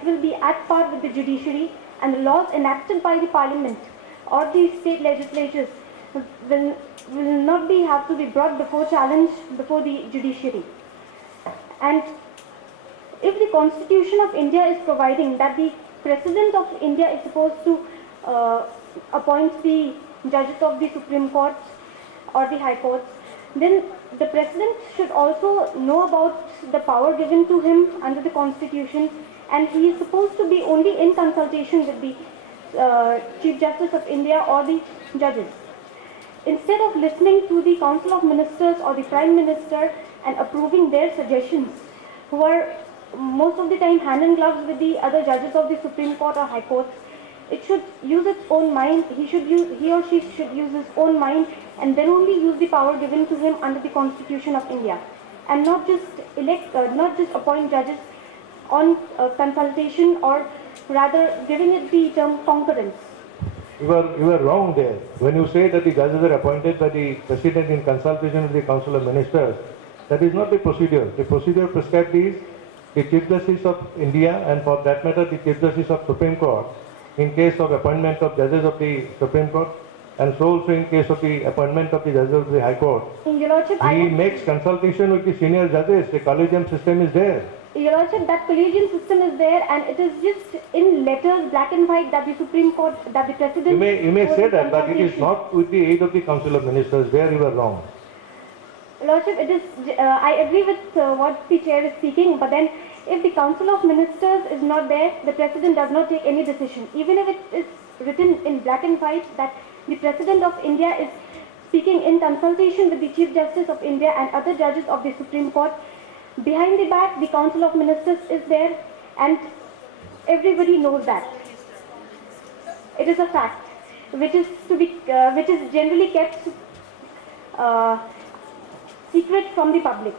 it will be at par with the judiciary, and the laws enacted by the parliament or the state legislatures will not have to be brought before challenge before the judiciary. And if the Constitution of India is providing that the President of India is supposed to appoint the judges of the Supreme Court or the High Courts, then the President should also know about the power given to him under the Constitution, and he is supposed to be only in consultation with the Chief Justice of India or the judges. Instead of listening to the Council of Ministers or the Prime Minister and approving their suggestions, who are most of the time hand in gloves with the other judges of the Supreme Court or High Courts, it should use its own mind. He or she should use his own mind and then only use the power given to him under the Constitution of India, and not just appoint judges on consultation, or rather giving it the term concurrence. You are wrong there. When you say that the judges are appointed by the President in consultation with the Council of Ministers, that is not the procedure. The procedure prescribed is the Chief Justice of India, and for that matter the Chief Justice of Supreme Court, in case of appointment of judges of the Supreme Court, and so also in case of the appointment of the judges of the High Court. Your Lordship, he makes consultation with the senior judges. The collegium system is there. Your Lordship, that collegium system is there, and it is just in letters, black and white, that the Supreme Court, that the President... You may say that, but it is not with the aid of the Council of Ministers. There you are wrong. Lordship, it is, I agree with what the Chair is speaking, but then if the Council of Ministers is not there, the President does not take any decision. Even if it is written in black and white that the President of India is speaking in consultation with the Chief Justice of India and other judges of the Supreme Court, behind the back, the Council of Ministers is there, and everybody knows that. It is a fact, which is generally kept secret from the public.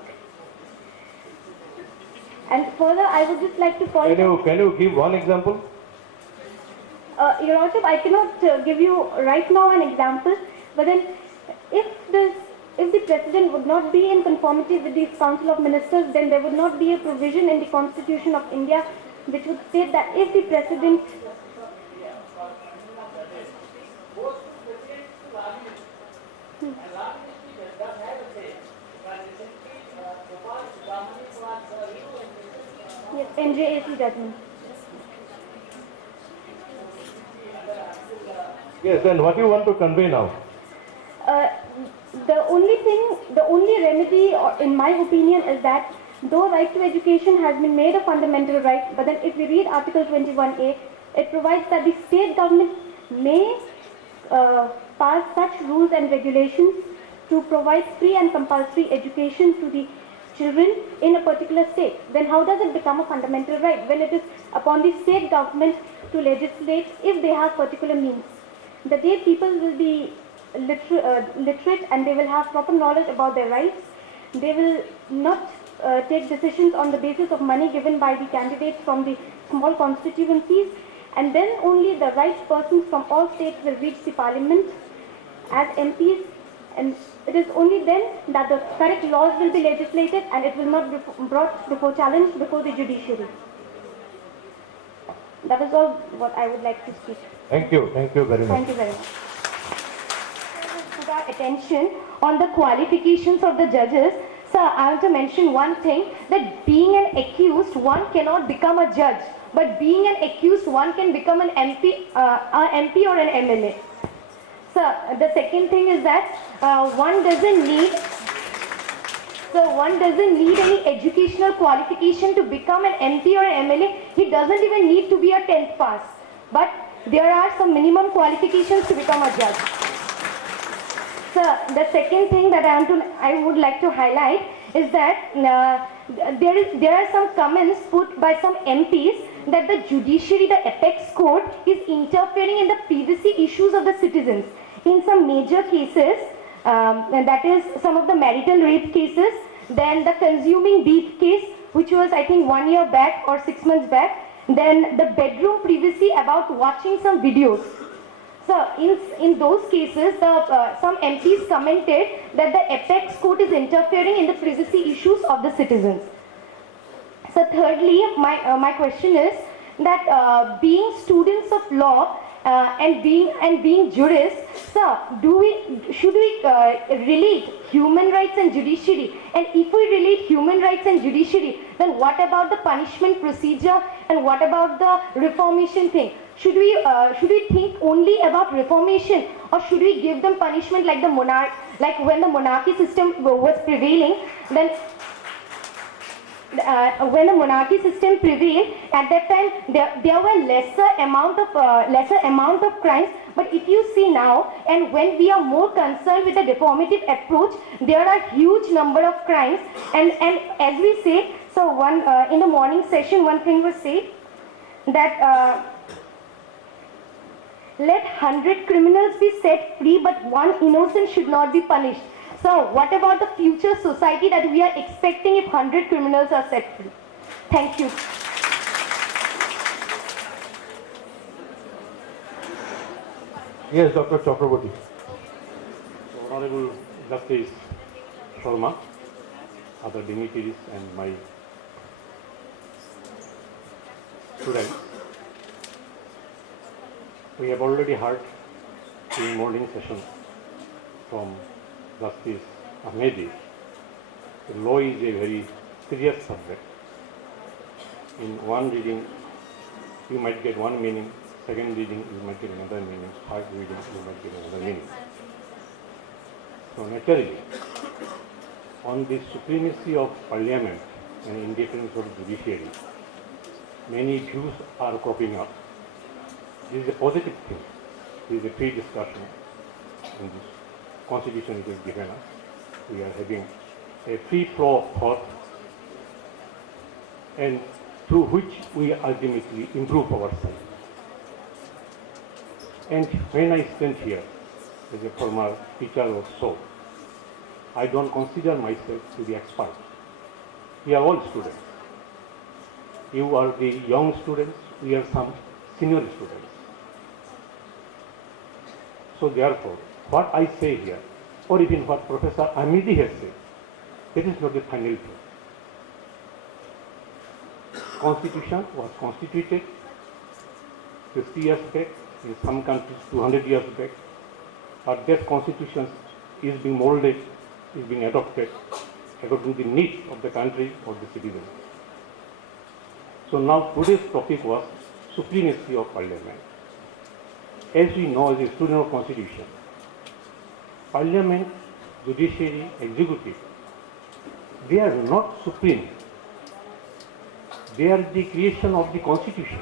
And further, I would just like to point out... Can you give one example? Your Lordship, I cannot give you right now an example, but then if the President would not be in conformity with the Council of Ministers, then there would not be a provision in the Constitution of India which would state that if the President... Yes, NJAC judgment. Yes, then what do you want to convey now? The only remedy, in my opinion, is that though right to education has been made a fundamental right, but then if we read Article 21A, it provides that the state government may pass such rules and regulations to provide free and compulsory education to the children in a particular state. Then how does it become a fundamental right? When it is upon the state government to legislate if they have particular means. The day people will be literate and they will have proper knowledge about their rights, they will not take decisions on the basis of money given by the candidates from the small constituencies, and then only the right persons from all states will reach the parliament as MPs, and it is only then that the correct laws will be legislated and it will not be brought before challenge before the judiciary. That is all what I would like to speak. Thank you very much. Thank you very much. Put our attention on the qualifications of the judges. Sir, I want to mention one thing, that being an accused, one cannot become a judge, but being an accused, one can become an MP or an MLA. Sir, the second thing is that one doesn't need any educational qualification to become an MP or an MLA. He doesn't even need to be a 10th pass. But there are some minimum qualifications to become a judge. Sir, the second thing that I would like to highlight is that there are some comments put by some MPs that the judiciary, the apex court, is interfering in the privacy issues of the citizens. In some major cases, and that is some of the marital rape cases, then the consuming beef case, which was I think 1 year back or 6 months back, then the bedroom privacy about watching some videos. So in those cases, some MPs commented that the apex court is interfering in the privacy issues of the citizens. So thirdly, my question is that being students of law and being jurists, sir, should we relate human rights and judiciary? And if we relate human rights and judiciary, then what about the punishment procedure and what about the reformation thing? Should we think only about reformation, or should we give them punishment like when the monarchy system was prevailing? Then when the monarchy system prevailed, at that time there were lesser amount of crimes. But if you see now, and when we are more concerned with the reformative approach, there are huge number of crimes. And as we say, so one in the morning session, one thing was said that let 100 criminals be set free, but one innocent should not be punished. So what about the future society that we are expecting if 100 criminals are set free? Thank you. Yes, Dr. Chakraborty. Honorable Justice Sharma, other dignitaries and my students, we have already heard in morning session from Justice Ahmedi. The law is a very serious subject. In one reading, you might get one meaning, second reading, you might get another meaning, third reading, you might get another meaning. So naturally, on the supremacy of parliament and independence of judiciary, many views are cropping up. This is a positive thing. This is a free discussion in this constitution it is given us. We are having a free flow of thought, and through which we ultimately improve ourselves. And when I stand here as a former teacher or so, I don't consider myself to be expert. We are all students. You are the young students, we are some senior students. So therefore, what I say here, or even what Professor Ahmedi has said, that is not the final truth. Constitution was constituted 50 years back, in some countries 200 years back, but that constitution is being molded, is being adopted according to the needs of the country or the citizens. So now today's topic was supremacy of parliament. As we know, as a student of constitution, parliament, judiciary, executive, they are not supreme. They are the creation of the constitution.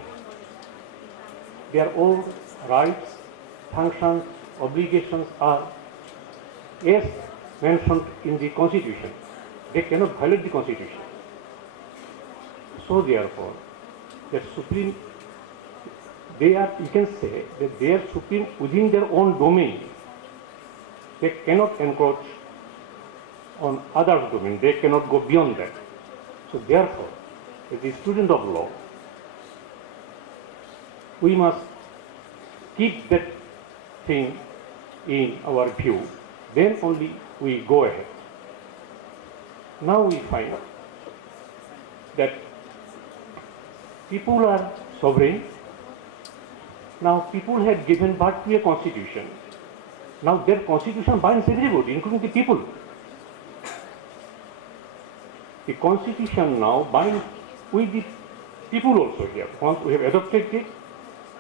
Their own rights, functions, obligations are as mentioned in the constitution. They cannot violate the constitution. So therefore, that supreme, they are, you can say that they are supreme within their own domain. They cannot encroach on others' domain. They cannot go beyond that. So therefore, as a student of law, we must keep that thing in our view. Then only we go ahead. Now we find out that people are sovereign. Now people have given birth to a constitution. Now their constitution binds everybody, including the people. The constitution now binds with the people also here. Once we have adopted it,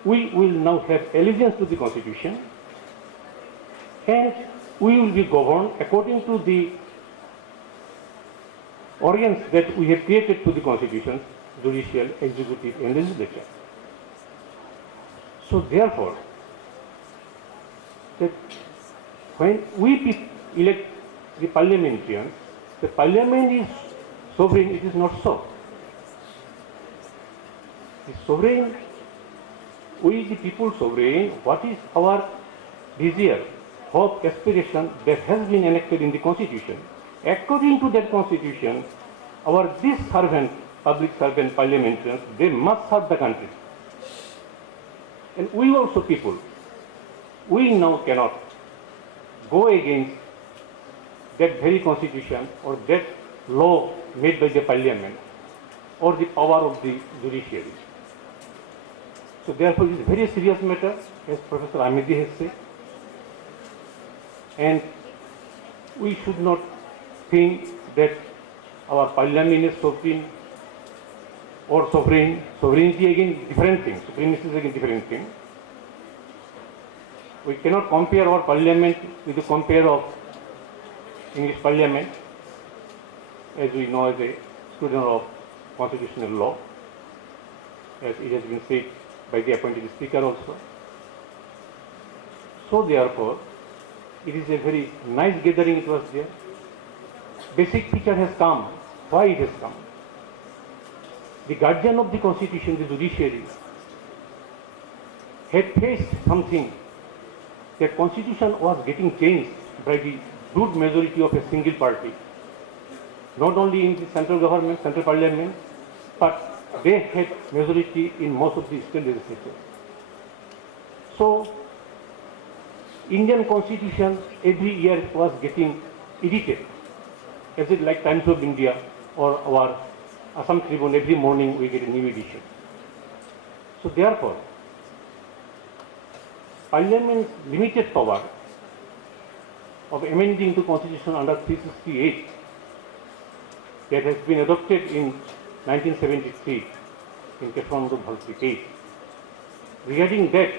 we will now have allegiance to the constitution, and we will be governed according to the organs that we have created to the constitution, judicial, executive, and legislature. So therefore, that when we elect the parliamentarians, the parliament is sovereign, it is not so. The sovereign, we the people sovereign, what is our desire, hope, aspiration that has been enacted in the constitution. According to that constitution, this servant, public servant, parliamentarians, they must serve the country. And we also people, we now cannot go against that very constitution or that law made by the parliament or the power of the judiciary. So therefore, it is a very serious matter, as Professor Ahmedi has said, and we should not think that our parliament is sovereign or sovereign. Sovereignty again different thing. Supremacy is again different thing. We cannot compare our parliament with the compare of English parliament, as we know as a student of constitutional law, as it has been said by the appointed speaker also. So therefore, it is a very nice gathering it was there. Basic feature has come. Why it has come? The guardian of the constitution, the judiciary, had faced something that constitution was getting changed by the good majority of a single party, not only in the central government, central parliament, but they had majority in most of the state legislatures. So, Indian constitution every year was getting edited, as it like Times of India or our Assam Tribune, every morning we get a new edition. So therefore, Parliament's limited power of amending the constitution under 368 that has been adopted in 1973 in Kesavananda Bharati case. Regarding that,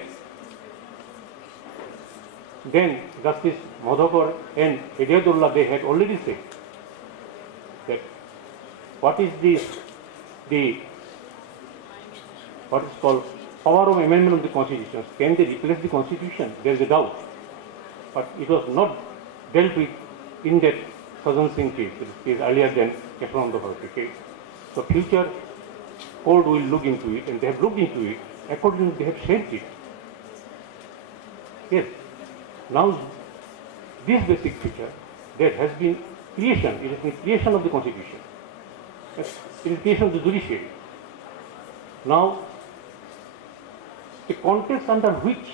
then Justice Madhakar and Hidayatullah, they had already said that what is what is called power of amendment of the constitution. Can they replace the constitution? There is a doubt. But it was not dealt with in that Sajan Singh case, it is earlier than Kesavananda Bharati case. So future court will look into it, and they have looked into it. Accordingly, they have shaped it. Yes. Now, this basic feature that has been creation, it has been creation of the constitution. Yes. It is creation of the judiciary. Now, the context under which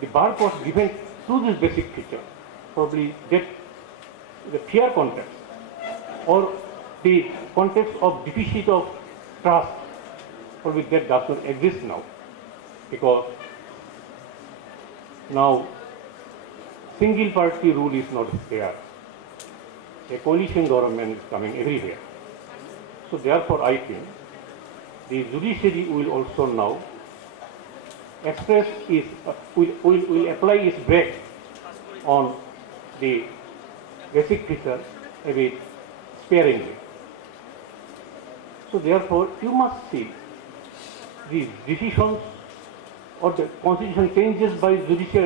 the birth was given to this basic feature, probably that the fear context or the context of deficit of trust, probably that does not exist now, because now single party rule is not there. A coalition government is coming everywhere. So therefore I think the judiciary will also now express its, will apply its brake on the basic feature a bit sparingly. So therefore you must see the decisions or the constitution changes by judicial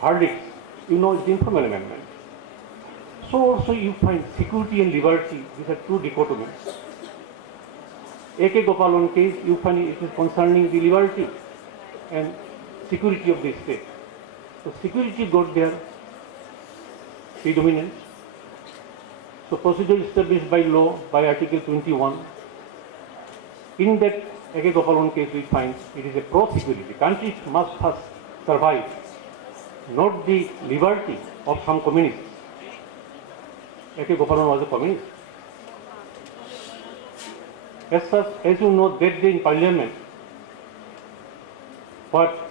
verdicts, you know, it's informal amendment. So also you find security and liberty, these are two dichotomies. A.K. Gopalan case, you find it is concerning the liberty and security of the state. So security got their predominance. So procedure established by law, by Article 21. In that A.K. Gopalan case, we find it is a pro-security. Countries must first survive, not the liberty of some communists. A.K. Gopalan was a communist. As such, as you know, that day in Parliament, what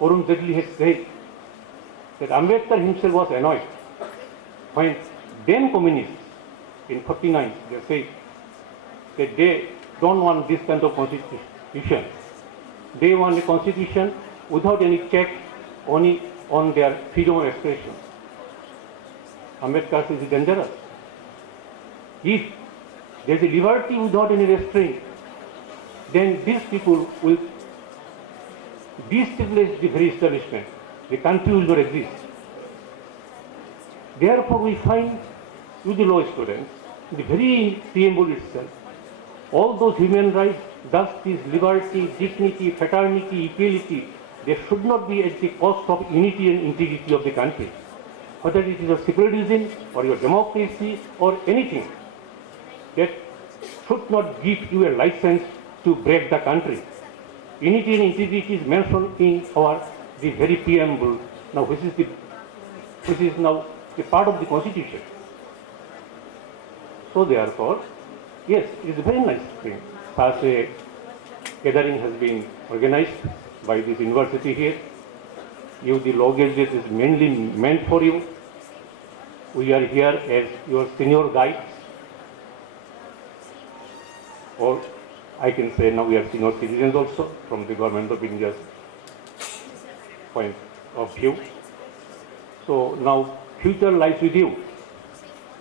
Arun Jaitley has said, that Ambedkar himself was annoyed when then communists in 49, they say that they don't want this kind of constitution. They want a constitution without any check only on their freedom of expression. Ambedkar says it's dangerous. If there is a liberty without any restraint, then these people will destabilize the very establishment. The country will not exist. Therefore, we find with the law students, the very preamble itself, all those human rights, justice, liberty, dignity, fraternity, equality, they should not be at the cost of unity and integrity of the country. Whether it is a secularism or your democracy or anything, that should not give you a license to break the country. Unity and integrity is mentioned in the very preamble, now which is now a part of the constitution. So therefore, Yes, it is a very nice thing. Such a gathering has been organized by this university here. You, the law graduates, is mainly meant for you. We are here as your senior guides, or I can say now we are senior citizens also from the government of India's point of view. So now future lies with you.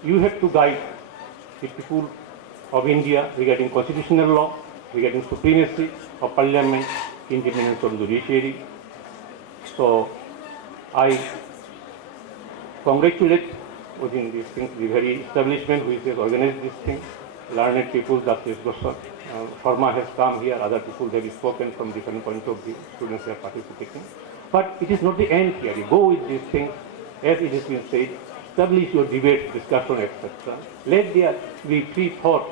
You have to guide the people of India regarding constitutional law, regarding supremacy of parliament, independence of judiciary. So I congratulate within this thing, the very establishment which has organized this thing. Learned people, Justice Goswami, Sharma has come here, other people have spoken from different points of view, students are participating. But it is not the end here. You go with these things, as it has been said, establish your debate, discussion, etc. Let there be free thought,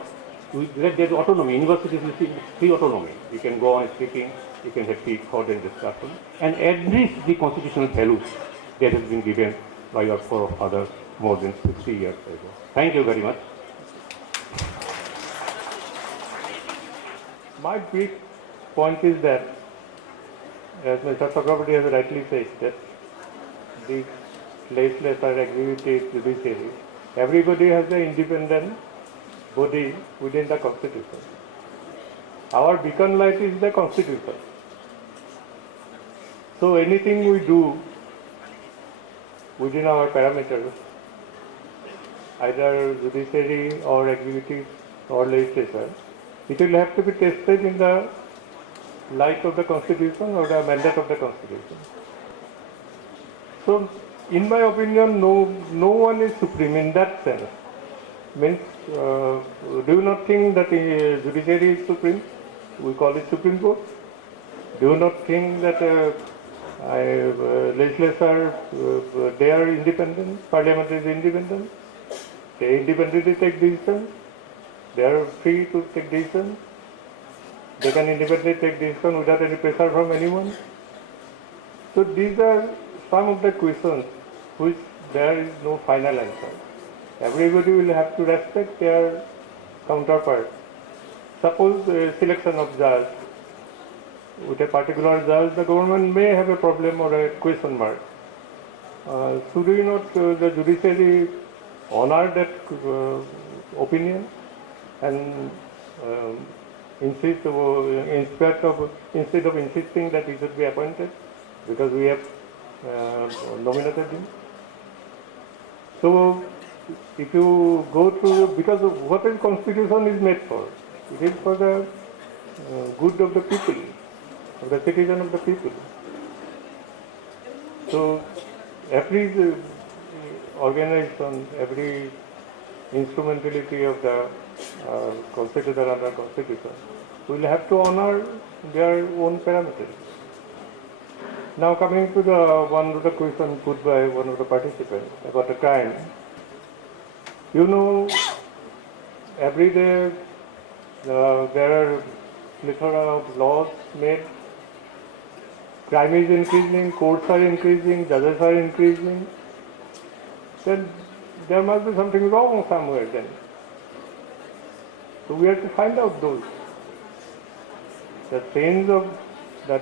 let there be autonomy. Universities will see free autonomy. You can go on speaking, you can have free thought and discussion, and address the constitutional values that has been given by your forefathers more than 60 years ago. Thank you very much. My brief point is that, as Mr. Chakraborty has rightly said, that the legislature, executive, judiciary, everybody has an independent body within the Constitution. Our beacon light is the Constitution. So anything we do within our parameters, either judiciary or executive or legislature, it will have to be tested in the light of the Constitution or the mandate of the Constitution. So, in my opinion, no one is supreme in that sense. Means, do you not think that the judiciary is supreme? We call it Supreme Court. Do you not think that legislature, they are independent, parliament is independent? They independently take decisions. They are free to take decisions. They can independently take decisions without any pressure from anyone. So these are some of the questions which there is no final answer. Everybody will have to respect their counterpart. Suppose selection of judge, with a particular judge, the government may have a problem or a question mark. Should we not, the judiciary, honor that opinion and insist, instead of insisting that he should be appointed because we have nominated him? So if you go through, because of what is Constitution is made for? It is for the good of the people, of the citizen of the people. So every organization, every instrumentality of the Constitution under Constitution will have to honor their own parameters. Now coming to the one of the question put by one of the participants about a crime. You know, every day there are plethora of laws made. Crime is increasing, courts are increasing, judges are increasing. Then there must be something wrong somewhere then. So we have to find out those. The sense of that,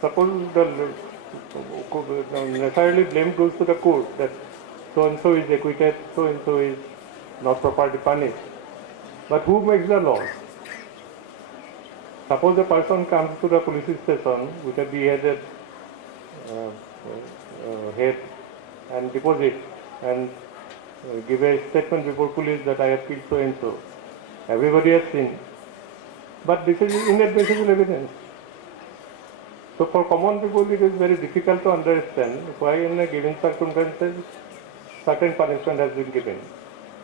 suppose necessarily blame goes to the court that so-and-so is acquitted, so-and-so is not properly punished. But who makes the law? Suppose a person comes to the police station with a beheaded head and deposit and give a statement before police that I have killed so-and-so. Everybody has seen. But this is inadmissible evidence. So for common people it is very difficult to understand why in a given circumstances certain punishment has been given.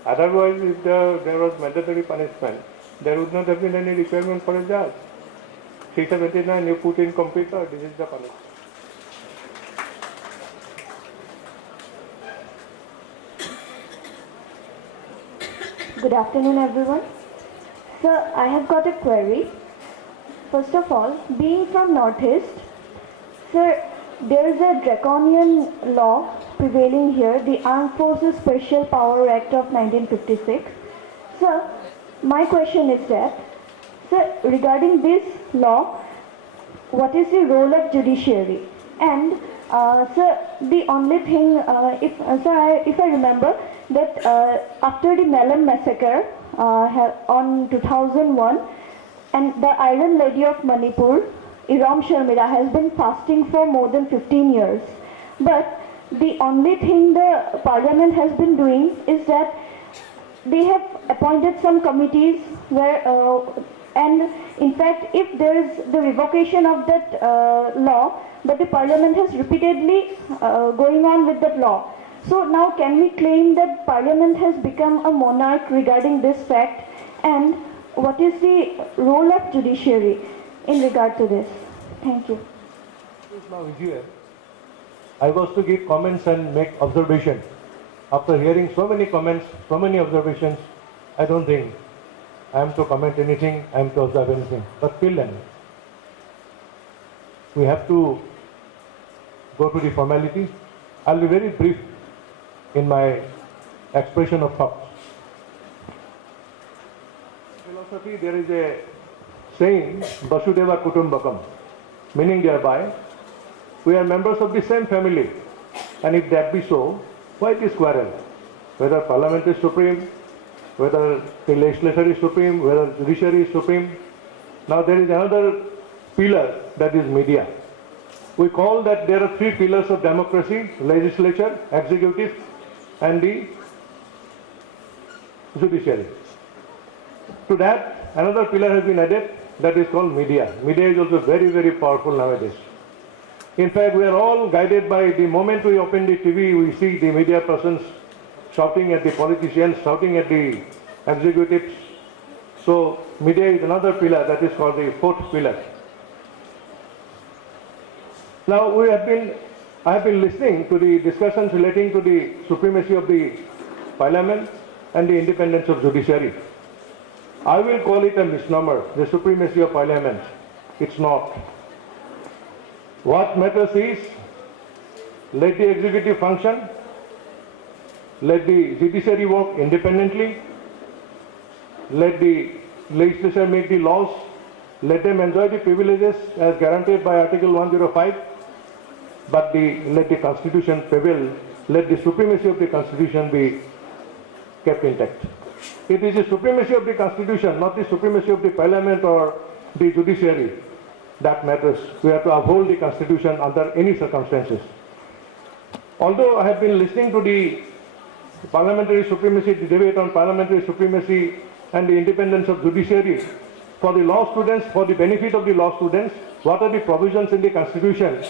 Otherwise, if there was mandatory punishment, there would not have been any requirement for a judge. 379, you put in computer, this is the punishment. Good afternoon, everyone. Sir, I have got a query. First of all, being from Northeast, sir, there is a draconian law prevailing here, the Armed Forces Special Power Act of 1956. Sir, my question is that, sir, regarding this law, what is the role of judiciary? And sir, the only thing, if I remember that after the Melon massacre on 2001, and the Iron Lady of Manipur, Iram Sharmila, has been fasting for more than 15 years. But the only thing the Parliament has been doing is that they have appointed some committees where, and in fact, if there is the revocation of that law, but the Parliament has repeatedly going on with that law. So now can we claim that Parliament has become a monarch regarding this fact? And what is the role of judiciary in regard to this? Thank you. Now here, I was to give comments and make observations. After hearing so many comments, so many observations, I don't think I am to comment anything, I am to observe anything. But till then, we have to go to the formality. I'll be very brief in my expression of thoughts. Philosophy, there is a saying, Vasudeva Kutumbakam, meaning thereby, we are members of the same family. And if that be so, why this quarrel? Whether Parliament is supreme, whether the legislature is supreme, whether judiciary is supreme. Now there is another pillar, that is media. We call that there are three pillars of democracy: legislature, executive, and the judiciary. To that, another pillar has been added, that is called media. Media is also very, very powerful nowadays. In fact, we are all guided by the moment we open the TV, we see the media persons shouting at the politicians, shouting at the executives. So media is another pillar, that is called the fourth pillar. Now I have been listening to the discussions relating to the supremacy of the Parliament and the independence of judiciary. I will call it a misnomer, the supremacy of Parliament. It's not. What matters is, let the executive function, let the judiciary work independently, let the legislature make the laws, let them enjoy the privileges as guaranteed by Article 105, but let the Constitution prevail, let the supremacy of the Constitution be kept intact. It is the supremacy of the Constitution, not the supremacy of the Parliament or the judiciary, that matters. We have to uphold the Constitution under any circumstances. Although I have been listening to the parliamentary supremacy, the debate on parliamentary supremacy and the independence of judiciary, for the law students, for the benefit of the law students, what are the provisions in the Constitution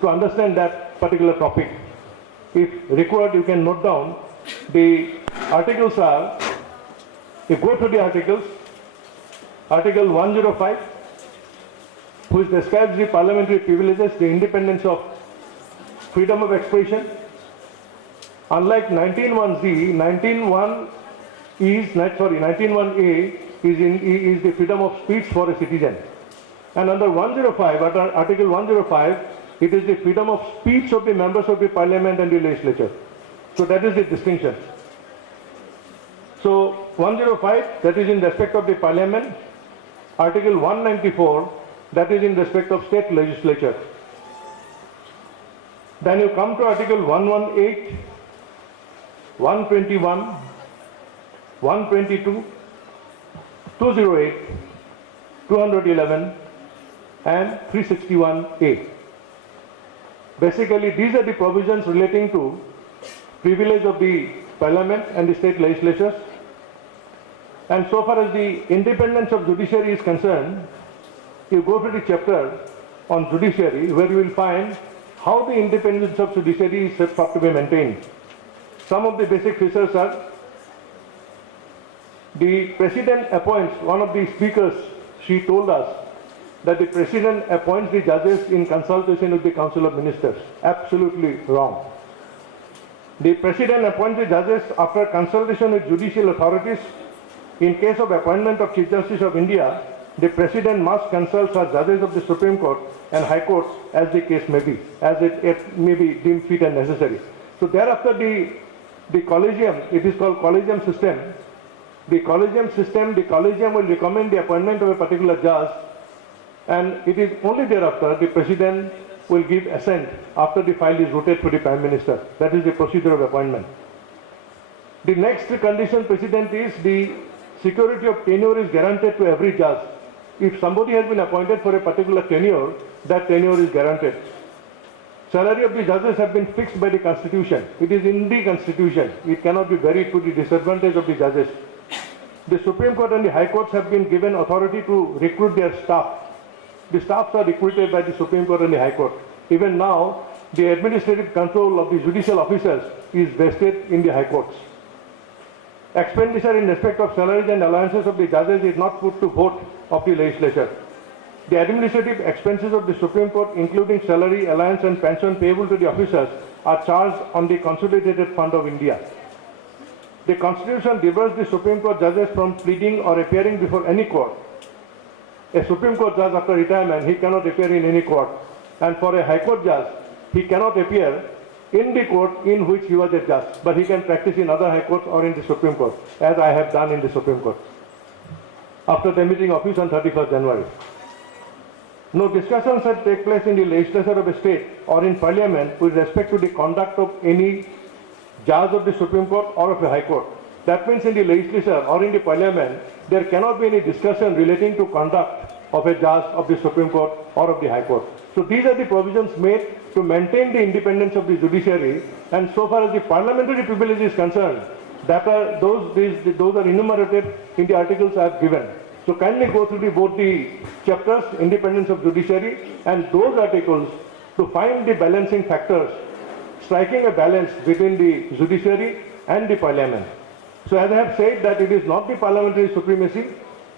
to understand that particular topic? If required, you can note down. The articles are, you go to the articles, Article 105, which describes the parliamentary privileges, the independence of freedom of expression. Unlike 19(1)(z), 19(1)A is the freedom of speech for a citizen. And under 105, Article 105, it is the freedom of speech of the members of the Parliament and the legislature. So that is the distinction. So 105, that is in respect of the Parliament. Article 194, that is in respect of state legislature. Then you come to Article 118, 121, 122, 208, 211 and 361A. Basically, these are the provisions relating to privilege of the Parliament and the state legislatures. And so far as the independence of judiciary is concerned, you go to the chapter on judiciary, where you will find how the independence of judiciary is set up to be maintained. Some of the basic features are: the President appoints, one of the speakers, she told us that the President appoints the judges in consultation with the Council of Ministers. Absolutely wrong. The President appoints the judges after consultation with judicial authorities. In case of appointment of Chief Justice of India, the President must consult such judges of the Supreme Court and High Court as the case may be, as it may be deemed fit and necessary. So thereafter the collegium, it is called collegium system, the collegium system, the collegium will recommend the appointment of a particular judge, and it is only thereafter the president will give assent after the file is routed to the Prime Minister. That is the procedure of appointment. The next condition precedent is the security of tenure is guaranteed to every judge. If somebody has been appointed for a particular tenure, that tenure is guaranteed. Salary of the judges have been fixed by the Constitution. It is in the Constitution. It cannot be varied to the disadvantage of the judges. The Supreme Court and the High Courts have been given authority to recruit their staff. The staffs are recruited by the Supreme Court and the High Court. Even now, the administrative control of the judicial officers is vested in the High Courts. Expenditure in respect of salaries and allowances of the judges is not put to vote of the legislature. The administrative expenses of the Supreme Court, including salary, allowance and pension payable to the officers, are charged on the Consolidated Fund of India. The Constitution diverts the Supreme Court judges from pleading or appearing before any court. A Supreme Court judge after retirement, he cannot appear in any court. And for a High Court judge, he cannot appear in the court in which he was a judge, but he can practice in other High Courts or in the Supreme Court, as I have done in the Supreme Court, after demitting office on 31st January. No discussions shall take place in the legislature of a state or in parliament with respect to the conduct of any judge of the Supreme Court or of a High Court. That means in the legislature or in the parliament, there cannot be any discussion relating to conduct of a judge of the Supreme Court or of the High Court. So these are the provisions made to maintain the independence of the judiciary, and so far as the parliamentary privilege is concerned, that are those are enumerated in the articles I have given. So kindly go through both the chapters, independence of judiciary, and those articles to find the balancing factors, striking a balance between the judiciary and the parliament. So as I have said that it is not the parliamentary supremacy,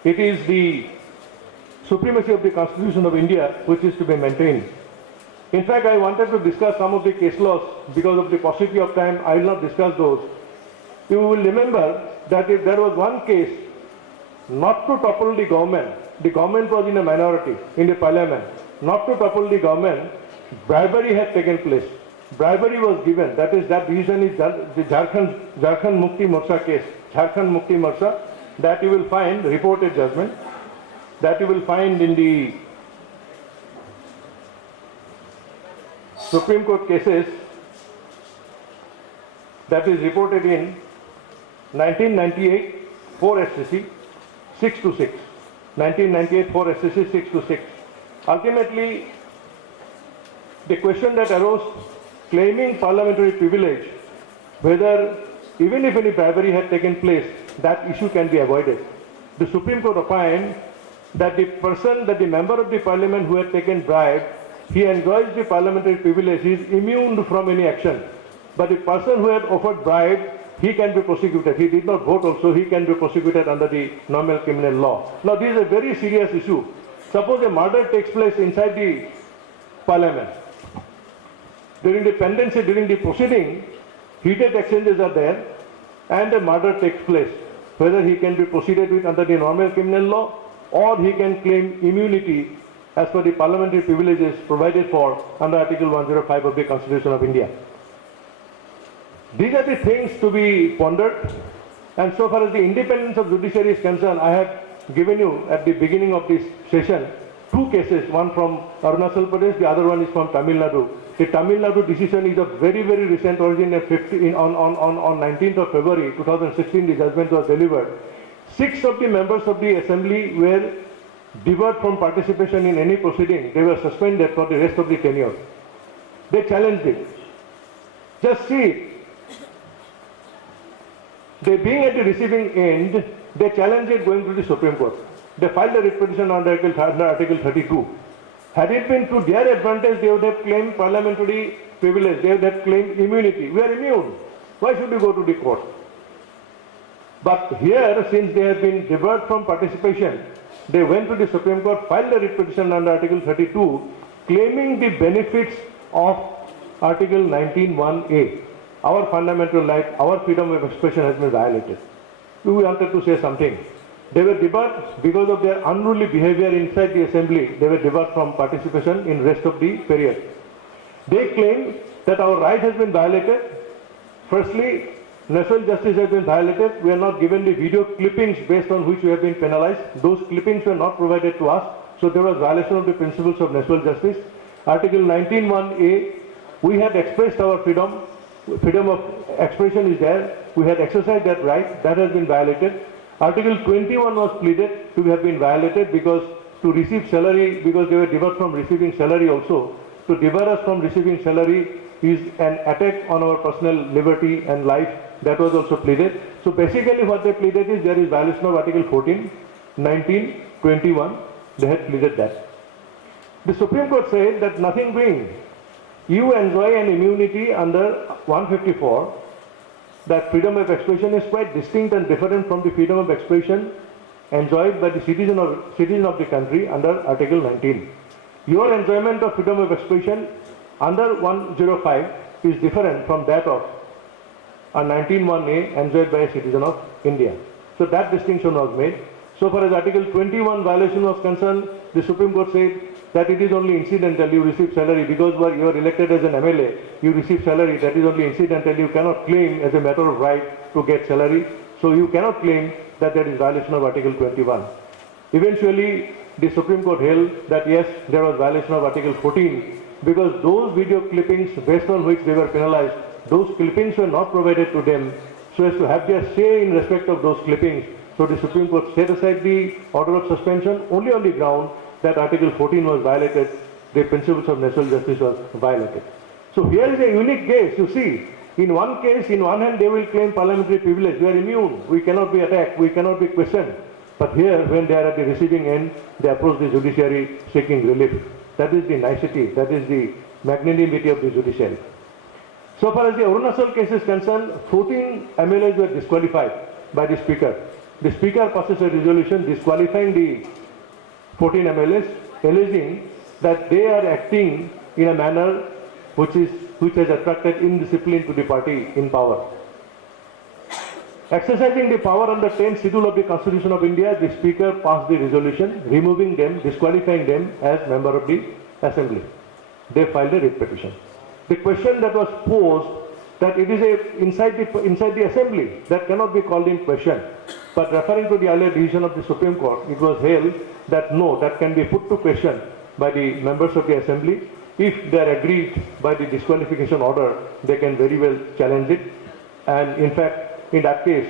it is the supremacy of the Constitution of India which is to be maintained. In fact, I wanted to discuss some of the case laws. Because of the paucity of time, I will not discuss those. You will remember that if there was one case not to topple the government was in a minority in the parliament, not to topple the government, bribery had taken place. Bribery was given. That is, that reason is the Jharkhand Mukti Morcha case. Jharkhand Mukti Morcha, that you will find reported judgment, that you will find in the Supreme Court cases, that is reported in 1998 4 SCC 6 to 6. 1998 4 SCC 6 to 6. Ultimately, the question that arose claiming parliamentary privilege, whether even if any bribery had taken place, that issue can be avoided. The Supreme Court opined that the member of the parliament who had taken bribe, he enjoys the parliamentary privilege, he is immune from any action. But the person who had offered bribe, he can be prosecuted. He did not vote also, he can be prosecuted under the normal criminal law. Now this is a very serious issue. Suppose a murder takes place inside the parliament. During the pendency, during the proceeding, heated exchanges are there and a murder takes place. Whether he can be proceeded with under the normal criminal law or he can claim immunity as per the parliamentary privileges provided for under Article 105 of the Constitution of India. These are the things to be pondered, and so far as the independence of judiciary is concerned, I have given you at the beginning of this session two cases, one from Arunachal Pradesh, the other one is from Tamil Nadu. The Tamil Nadu decision is of very, very recent origin. On 19th of February 2016, the judgment was delivered. 6 of the members of the assembly were debarred from participation in any proceeding. They were suspended for the rest of the tenure. They challenged it. Just see it. They being at the receiving end, they challenged it going to the Supreme Court. They filed a writ petition under Article 32. Had it been to their advantage, they would have claimed parliamentary privilege, they would have claimed immunity. We are immune. Why should we go to the court? But here, since they have been debarred from participation, they went to the Supreme Court, filed a writ petition under Article 32, claiming the benefits of Article 19(1)(a). Our fundamental right, our freedom of expression has been violated. We wanted to say something. They were debarred because of their unruly behavior inside the assembly. They were debarred from participation in rest of the period. They claim that our right has been violated. Firstly, National justice has been violated. We are not given the video clippings based on which we have been penalized. Those clippings were not provided to us. So there was violation of the principles of national justice. Article 19(1)(a), we had expressed our freedom. Freedom of expression is there. We had exercised that right. That has been violated. Article 21 was pleaded to have been violated because to receive salary, because they were debarred from receiving salary also. To debar us from receiving salary is an attack on our personal liberty and life. That was also pleaded. So basically what they pleaded is there is violation of Article 14, 19, 21. They had pleaded that. The Supreme Court said that nothing doing. You enjoy an immunity under 154. That freedom of expression is quite distinct and different from the freedom of expression enjoyed by the citizen of the country under Article 19. Your enjoyment of freedom of expression under 105 is different from that of a 19(1)(a) enjoyed by a citizen of India. So that distinction was made. So far as Article 21 violation was concerned, the Supreme Court said that it is only incidental, you receive salary because you are elected as an MLA, you receive salary, that is only incidental, you cannot claim as a matter of right to get salary. So you cannot claim that there is violation of Article 21. Eventually, the Supreme Court held that yes, there was violation of Article 14 because those video clippings based on which they were penalized, those clippings were not provided to them so as to have their say in respect of those clippings. So the Supreme Court set aside the order of suspension only on the ground that Article 14 was violated, the principles of national justice was violated. So here is a unique case, you see. In one case, in one hand they will claim parliamentary privilege, we are immune, we cannot be attacked, we cannot be questioned. But here, when they are at the receiving end, they approach the judiciary seeking relief. That is the nicety, that is the magnanimity of the judiciary. So far as the Arunachal case is concerned, 14 MLAs were disqualified by the Speaker. The Speaker passes a resolution disqualifying the 14 MLAs, alleging that they are acting in a manner which has attracted indiscipline to the party in power. Exercising the power under 10th schedule of the Constitution of India, the Speaker passed the resolution removing them, disqualifying them as member of the Assembly. They filed a writ petition. The question that was posed that it is inside the Assembly that cannot be called in question. But referring to the earlier decision of the Supreme Court, it was held that no, that can be put to question by the members of the Assembly. If they are aggrieved by the disqualification order, they can very well challenge it. And in fact, in that case,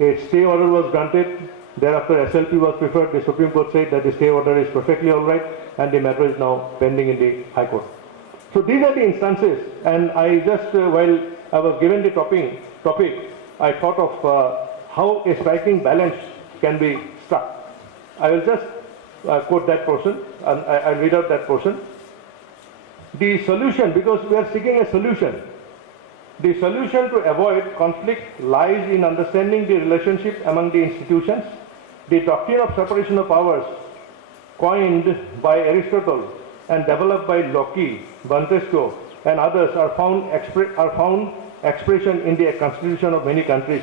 a stay order was granted. Thereafter, SLP was preferred. The Supreme Court said that the stay order is perfectly all right, and the matter is now pending in the High Court. So these are the instances, and I just, while I was given the topic, I thought of how a striking balance can be struck. I will just quote that portion, and I'll read out that portion. The solution, because we are seeking a solution, the solution to avoid conflict lies in understanding the relationship among the institutions. The doctrine of separation of powers, coined by Aristotle and developed by Locke, Montesquieu, and others, are found expression in the constitution of many countries.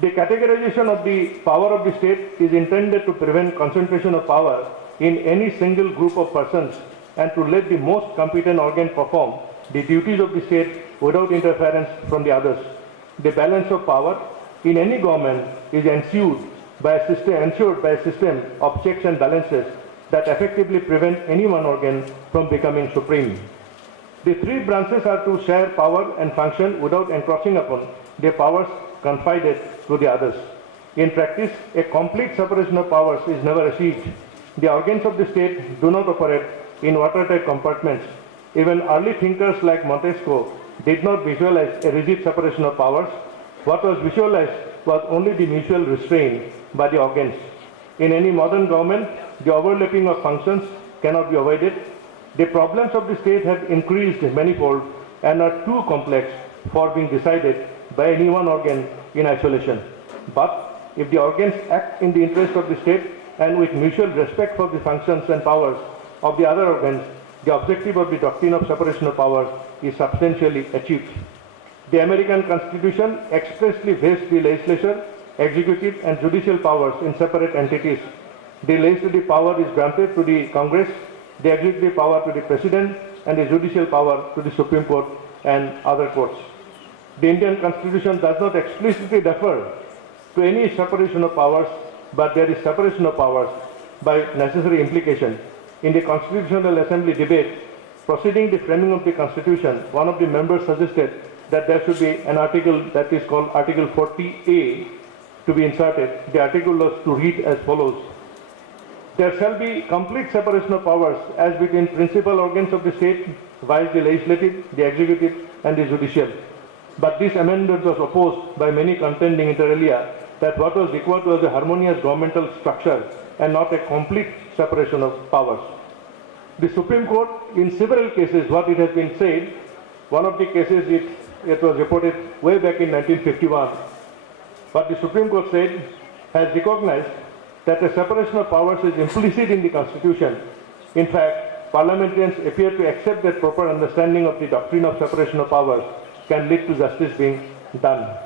The categorization of the power of the state is intended to prevent concentration of power in any single group of persons and to let the most competent organ perform the duties of the state without interference from the others. The balance of power in any government is ensured by a system of checks and balances that effectively prevent any one organ from becoming supreme. The three branches are to share power and function without encroaching upon their powers confided to the others. In practice, a complete separation of powers is never achieved. The organs of the state do not operate in watertight compartments. Even early thinkers like Montesquieu did not visualize a rigid separation of powers. What was visualized was only the mutual restraint by the organs. In any modern government, the overlapping of functions cannot be avoided. The problems of the state have increased manifold and are too complex for being decided by any one organ in isolation. But if the organs act in the interest of the state and with mutual respect for the functions and powers of the other organs, the objective of the doctrine of separation of powers is substantially achieved. The American Constitution expressly vests the legislature, executive and judicial powers in separate entities. The legislative power is granted to the Congress, the executive power to the President, and the judicial power to the Supreme Court and other courts. The Indian Constitution does not explicitly refer to any separation of powers, but there is separation of powers by necessary implication. In the Constitutional Assembly debate preceding the framing of the Constitution, one of the members suggested that there should be an article that is called Article 40A to be inserted. The article was to read as follows: there shall be complete separation of powers as between principal organs of the state, viz. The legislative, the executive and the judicial. But this amendment was opposed by many, contending inter alia that what was required was a harmonious governmental structure and not a complete separation of powers. The Supreme Court, in several cases, what it has been said, one of the cases it was reported way back in 1951, what the Supreme Court said has recognized that a separation of powers is implicit in the Constitution. In fact, parliamentarians appear to accept that proper understanding of the doctrine of separation of powers can lead to justice being done.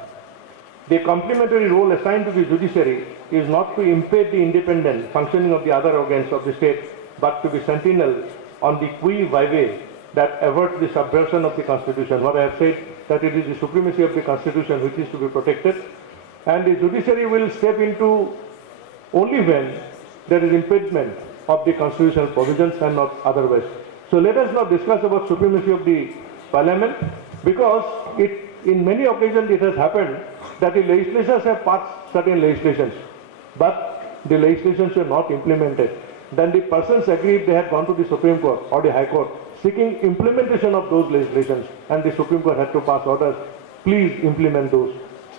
The complementary role assigned to the judiciary is not to impede the independent functioning of the other organs of the state, but to be sentinel on the qui vive that averts the subversion of the Constitution. What I have said, that it is the supremacy of the Constitution which is to be protected, and the judiciary will step into only when there is impediment of the constitutional provisions and not otherwise. So let us not discuss about supremacy of the Parliament, because in many occasions it has happened that the legislatures have passed certain legislations, but the legislations were not implemented. Then the persons agreed, they had gone to the Supreme Court or the High Court seeking implementation of those legislations, and the Supreme Court had to pass orders, please implement those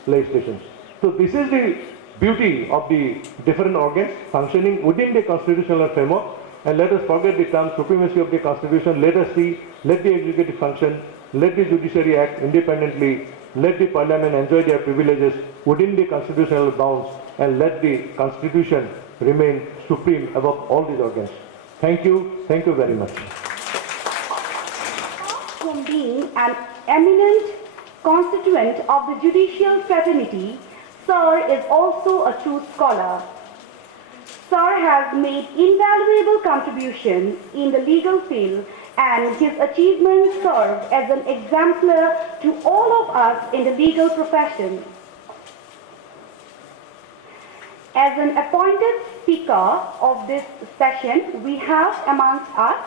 legislations. So this is the beauty of the different organs functioning within the constitutional framework, and let us forget the term supremacy of the Constitution. Let us see, let the executive function, let the judiciary act independently, let the Parliament enjoy their privileges within the constitutional bounds, and let the Constitution remain supreme above all these organs. Thank you very much. From being an eminent constituent of the judicial fraternity, Sir is also a true scholar. Sir has made invaluable contributions in the legal field, and his achievements serve as an exemplar to all of us in the legal profession. As an appointed speaker of this session, we have amongst us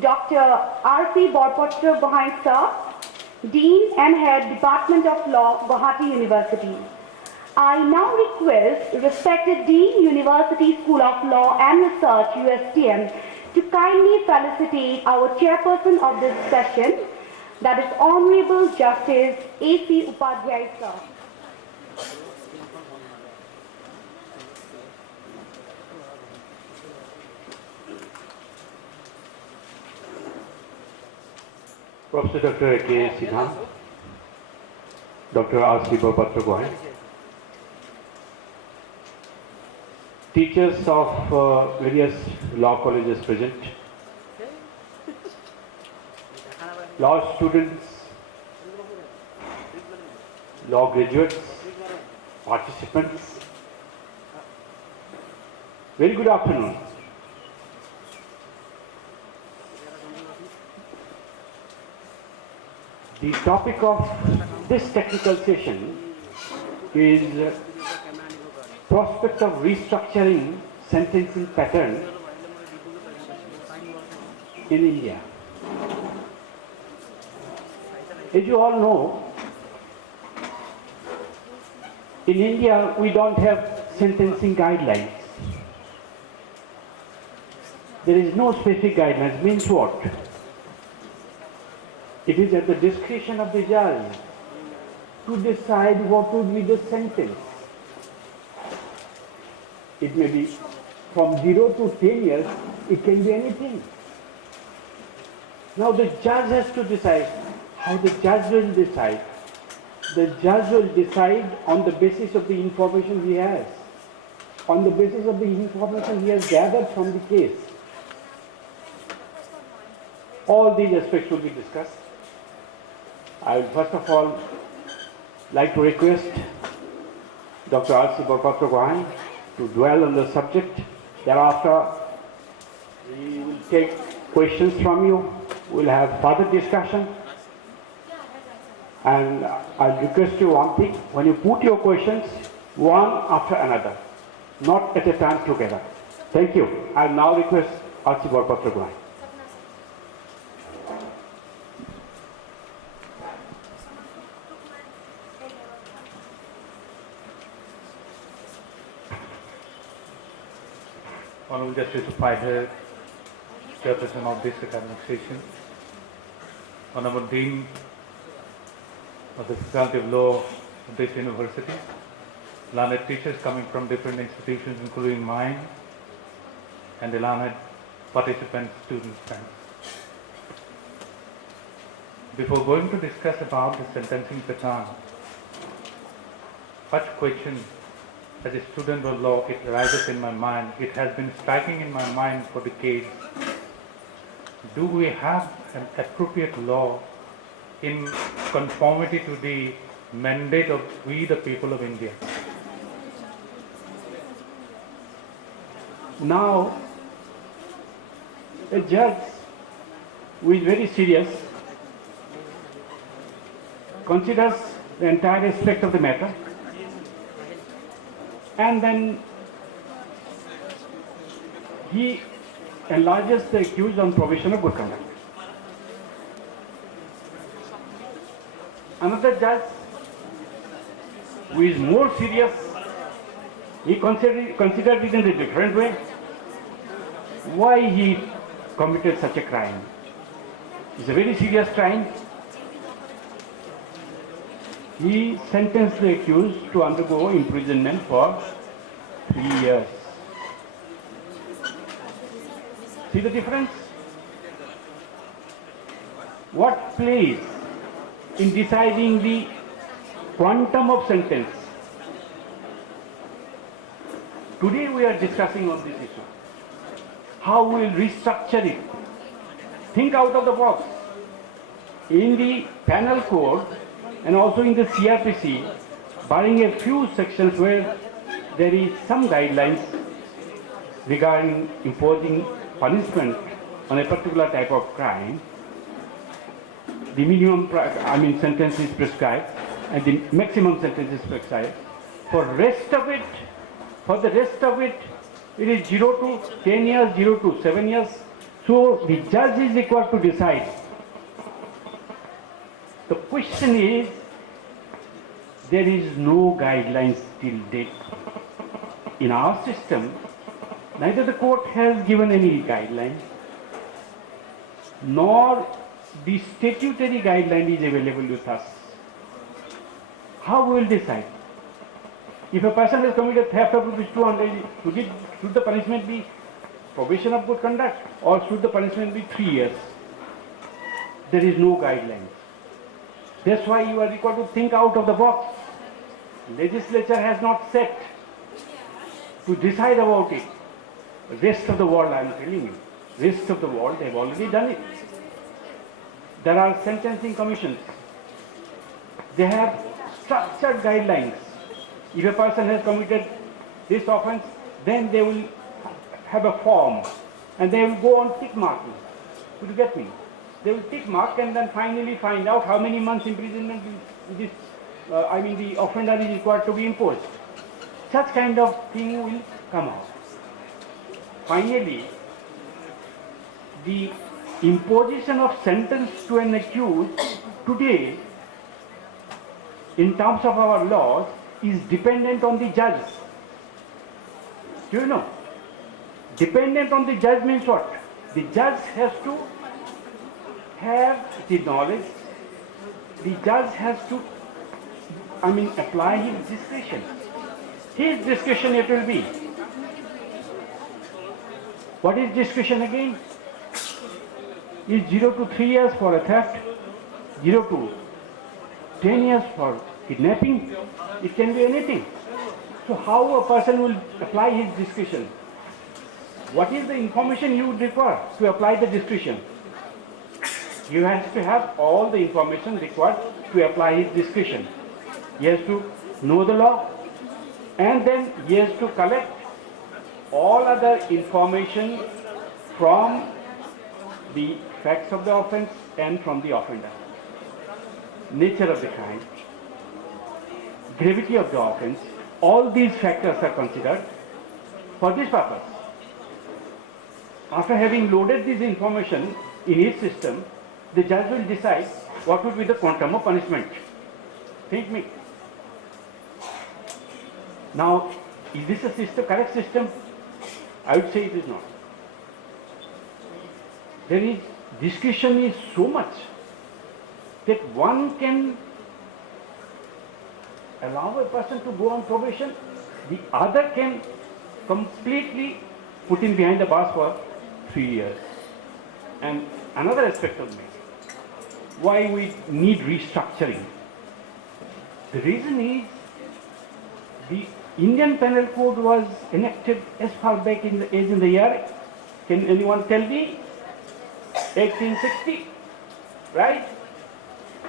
Dr. R.C. Borpatra Gohain Sir, Dean and Head Department of Law, Guwahati University. I now request respected Dean, University School of Law and Research, USTM, to kindly felicitate our chairperson of this session, that is Honorable Justice A.C. Upadhyay Sir. Professor Dr. A.K. Sinha, Dr. R.C. Borpatra Gohain, teachers of various law colleges present, law students, law graduates, participants, very good afternoon. The topic of this technical session is prospect of restructuring sentencing pattern in India. As you all know, in India we don't have sentencing guidelines. There is no specific guidelines. Means what? It is at the discretion of the judge to decide what would be the sentence. It may be from 0 to 10 years, it can be anything. Now the judge has to decide. How the judge will decide? The judge will decide on the basis of the information he has, on the basis of the information he has gathered from the case. All these aspects will be discussed. I will first of all like to request Dr. R.C. Borpatra Gohain to dwell on the subject. Thereafter, we will take questions from you. We will have further discussion. And I'll request you one thing, when you put your questions, one after another, not at a time together. Thank you. I now request Archie Borpatra Gohain. Honorable Justice Upadhyay, Chairperson of this academic session, Honorable Dean of the Faculty of Law of this university, learned teachers coming from different institutions including mine, and the learned participants, students, friends. Before going to discuss about the sentencing pattern, first question, as a student of law, it arises in my mind. It has been striking in my mind for decades. Do we have an appropriate law in conformity to the mandate of we the people of India? Now, a judge who is very serious considers the entire aspect of the matter, and then he enlarges the accused on probation of good conduct. Another judge who is more serious, he considered it in a different way, why he committed such a crime. It's a very serious crime. He sentenced the accused to undergo imprisonment for 3 years. See the difference? What plays in deciding the quantum of sentence? Today we are discussing on this issue. How we will restructure it. Think out of the box. In the penal code and also in the CRPC, barring a few sections where there is some guidelines regarding imposing punishment on a particular type of crime, the minimum sentence is prescribed and the maximum sentence is prescribed. For the rest of it, it is 0 to 10 years, 0 to 7 years. So the judge is required to decide. The question is, there is no guidelines till date. In our system, neither the court has given any guidelines, nor the statutory guideline is available with us. How we will decide? If a person has committed theft of rupees 200, should the punishment be probation of good conduct, or should the punishment be 3 years? There is no guidelines. That's why you are required to think out of the box. Legislature has not set to decide about it. Rest of the world, I am telling you, rest of the world, they have already done it. There are sentencing commissions. They have structured guidelines. If a person has committed this offense, then they will have a form and they will go on tick marking. Could you get me? They will tick mark and then finally find out how many months imprisonment the offender is required to be imposed. Such kind of thing will come out. Finally, the imposition of sentence to an accused today, in terms of our laws, is dependent on the judge. Do you know? Dependent on the judge means what? The judge has to have the knowledge. The judge has to, apply his discretion. His discretion it will be. What is discretion again? Is 0 to 3 years for a theft, 0 to 10 years for kidnapping. It can be anything. So how a person will apply his discretion? What is the information you would require to apply the discretion? You have to have all the information required to apply his discretion. He has to know the law, and then he has to collect all other information from the facts of the offense and from the offender. nature of the crime, gravity of the offense, all these factors are considered for this purpose. After having loaded this information in his system, the judge will decide what would be the quantum of punishment. Think me. Now, is this a system, correct system? I would say it is not. There is, discretion is so much that one can allow a person to go on probation, the other can completely put him behind the bars for 3 years. And another aspect of me, why we need restructuring. The reason is the Indian Penal Code was enacted as far back in the year. Can anyone tell me? 1860, right?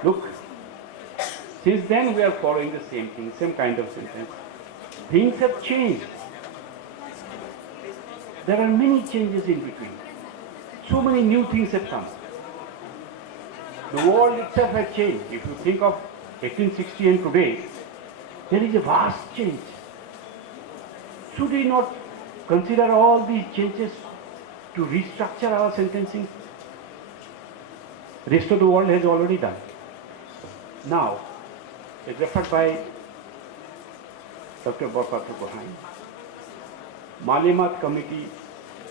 Look, since then we are following the same thing, same kind of sentence. Things have changed. There are many changes in between. So many new things have come. The world itself has changed. If you think of 1860 and today, there is a vast change. Should we not consider all these changes to restructure our sentencing? Rest of the world has already done. Now, as referred by Dr. Borpatra Gohain, Malimat committee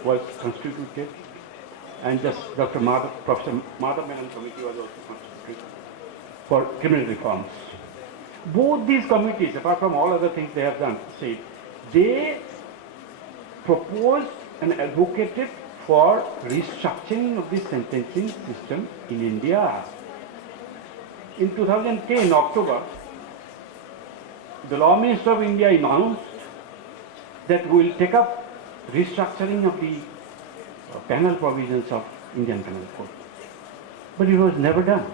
was constituted, and just Professor Madhav Menon committee was also constituted for criminal reforms. Both these committees, apart from all other things they have done, say they proposed and advocated for restructuring of the sentencing system in India. In 2010, October, the Law Minister of India announced that we will take up restructuring of the penal provisions of Indian Penal Code. But it was never done.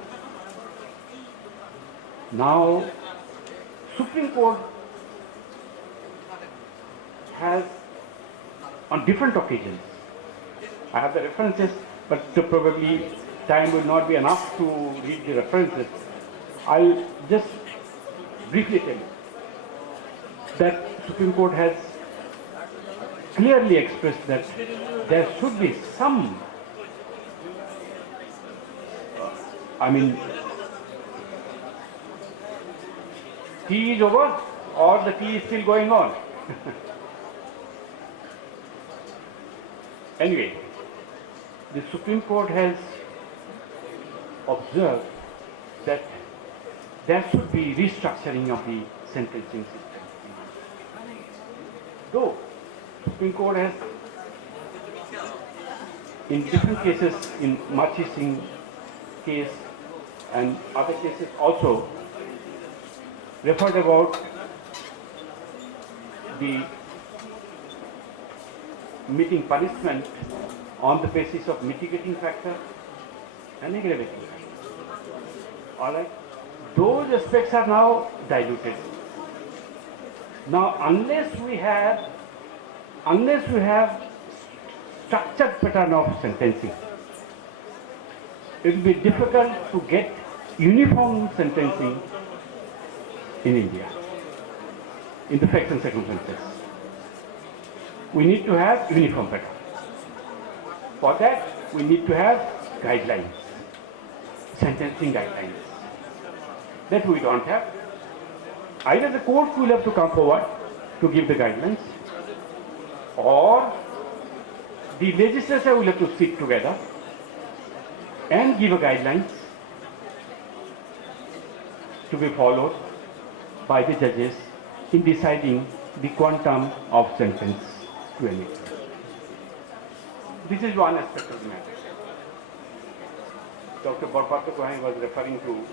Now, Supreme Court has, on different occasions, I have the references, but probably time will not be enough to read the references. I'll just briefly tell you that Supreme Court has clearly expressed that there should be some, tea is over or the tea is still going on. Anyway, the Supreme Court has observed that there should be restructuring of the sentencing system. Though Supreme Court has, in different cases, in Marchi Singh case and other cases also, referred about the meeting punishment on the basis of mitigating factor and aggravating factor. All right, those aspects are now diluted. Now, unless we have structured pattern of sentencing, it will be difficult to get uniform sentencing in India, in the facts and circumstances. We need to have uniform pattern. For that, we need to have guidelines, sentencing guidelines. That we don't have. Either the courts will have to come forward to give the guidelines, or the legislature will have to sit together and give a guidelines to be followed by the judges in deciding the quantum of sentence to any. This is one aspect of the matter. Dr. Borpatra Gohain was referring to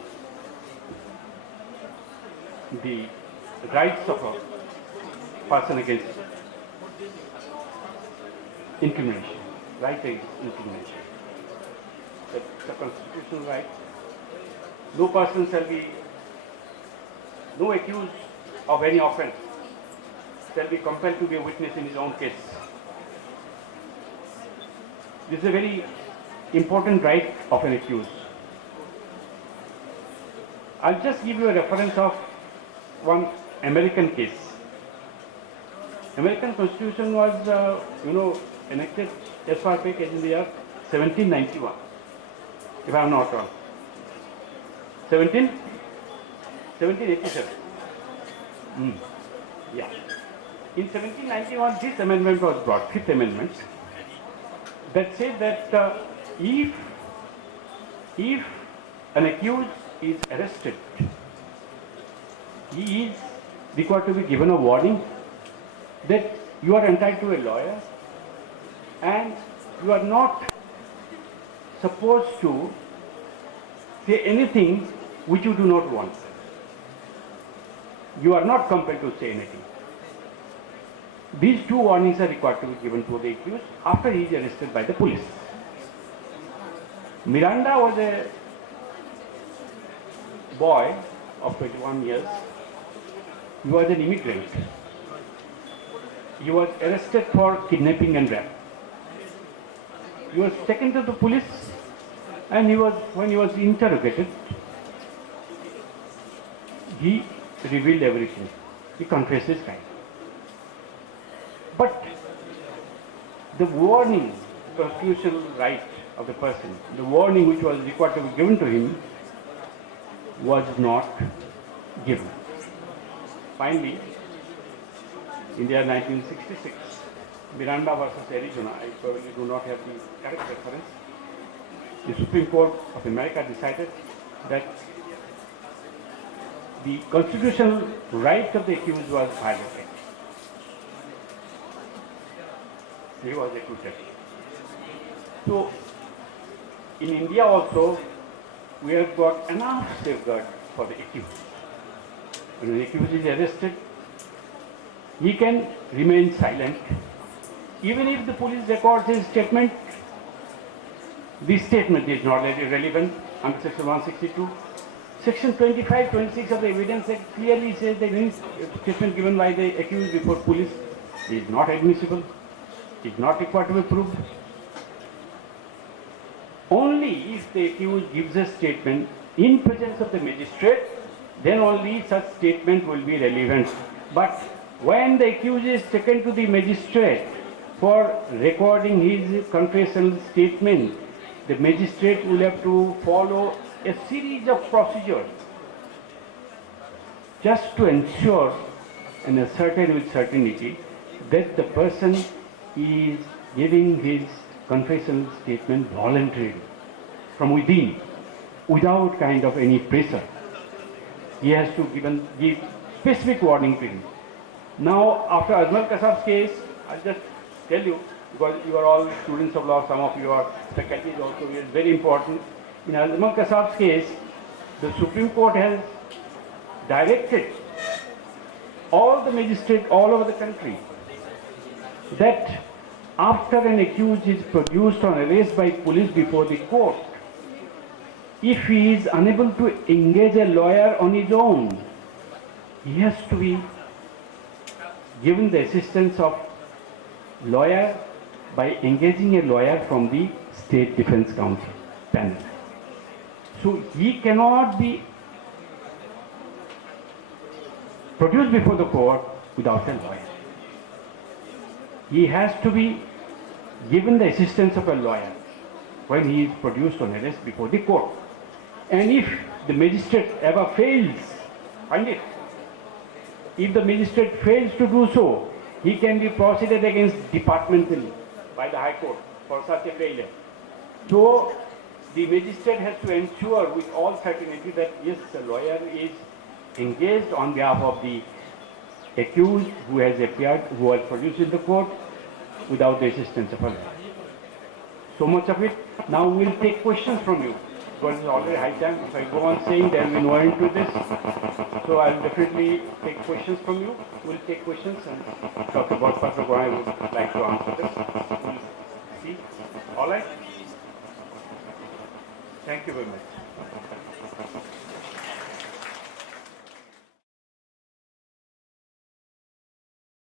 the rights of a person against incrimination, right against incrimination. That's a constitutional right. No person shall be, no accused of any offence shall be compelled to be a witness in his own case. This is a very important right of an accused. I'll just give you a reference of one American case. American Constitution was, enacted as far back as in the year 1791, if I am not wrong. 1787. Yeah. In 1791, this amendment was brought, Fifth Amendment, that said that if an accused is arrested, he is required to be given a warning that you are entitled to a lawyer and you are not supposed to say anything which you do not want. You are not compelled to say anything. These two warnings are required to be given to the accused after he is arrested by the police. Miranda was a boy of 21 years. He was an immigrant. He was arrested for kidnapping and rape. He was taken to the police, and when he was interrogated, he revealed everything. He confessed his crime. But the warning, constitutional right of the person, the warning which was required to be given to him, was not given. Finally, in the year 1966, Miranda versus Arizona, I probably do not have the correct reference, the Supreme Court of America decided that the constitutional right of the accused was violated. He was acquitted. So, in India also, we have got enough safeguard for the accused. When an accused is arrested, he can remain silent. Even if the police records his statement, this statement is not relevant under Section 162. Section 25, 26 of the Evidence Act clearly says that any statement given by the accused before police is not admissible, is not required to be proved. Only if the accused gives a statement in presence of the magistrate, then only such statement will be relevant. But when the accused is taken to the magistrate for recording his confessional statement, the magistrate will have to follow a series of procedures just to ensure and ascertain with certainty that the person is giving his confessional statement voluntarily from within, without kind of any pressure. He has to give specific warning to him. Now, after Ajmal Kasab's case, I'll just tell you, because you are all students of law, some of you are faculty also, it is very important. In Ajmal Kasab's case, the Supreme Court has directed all the magistrates all over the country that after an accused is produced on arrest by police before the court, if he is unable to engage a lawyer on his own, he has to be given the assistance of lawyer by engaging a lawyer from the State Defense Council panel. So he cannot be produced before the court without a lawyer. He has to be given the assistance of a lawyer when he is produced on arrest before the court. And if the magistrate ever fails, find it, if the magistrate fails to do so, he can be proceeded against departmentally by the High Court for such a failure. So the magistrate has to ensure with all certainty that yes, the lawyer is engaged on behalf of the accused who has appeared, who was produced in the court without the assistance of a lawyer. So much of it. Now we will take questions from you. Because it's already high time. If I go on saying, then we know into this. So I will definitely take questions from you. We will take questions and Dr. Bhattacharya would like to answer this. We'll see. All right? Thank you very much.